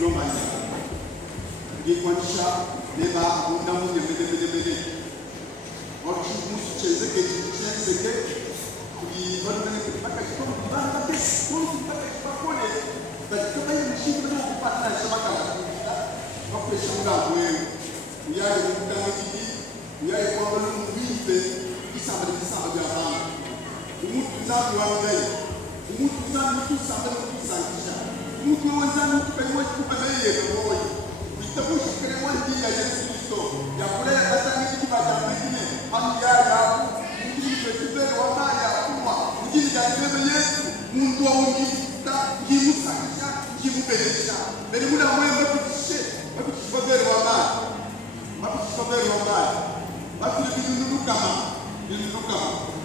Romania. Ngikwanisha neba abunda munye bele. Orchi musu chezeke chezeke. Kugi bana kupaka kikomo bana basi kupaka kipakone. Basi kama hii mshindi na kupata shabaka. Kwa shanga wewe. Uyaye mkutano hiki, uyaye kwa wale mwipe kisaba ya bana. Umutu zangu wangai. Umutu zangu tusaba kusangisha. Umutu wanzangu tukaiwa kupeleye roho. Itabushi kile wandi ya Yesu Kristo. Ya kulea katani kibaja mwingine. Amjaya. Mjini kutubele wa maya kuma. Mjini ya nebe Yesu. Mundu wa unita. Mjimu sangisha. Mjimu belesha. Beli muna mwembe kutishe. Mabikifabele wa maya. Mabikifabele wa maya. Mabikifabele wa maya.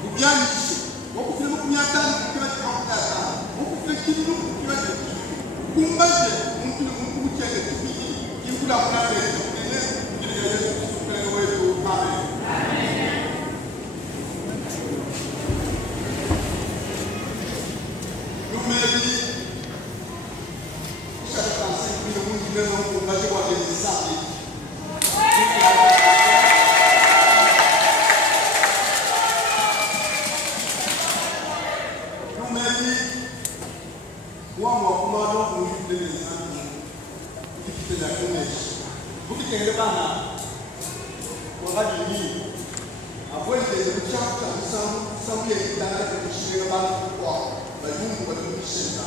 Ubianishe. Wakufile kumiatani kukila kukata. Wakufile kilimu kukila kukata. Kumbaje mtu mkuchele kipiji. Kikula kunale kukene. Kile ya Yesu kukele wetu. Amen. Numeri. Kisha tansi kile mungu neno kumbaje kwa kezi safi. Ukitenge bana wakati hii abwende kuchapa samu ya kitanga kushirika bana kwa Mungu wa kushirika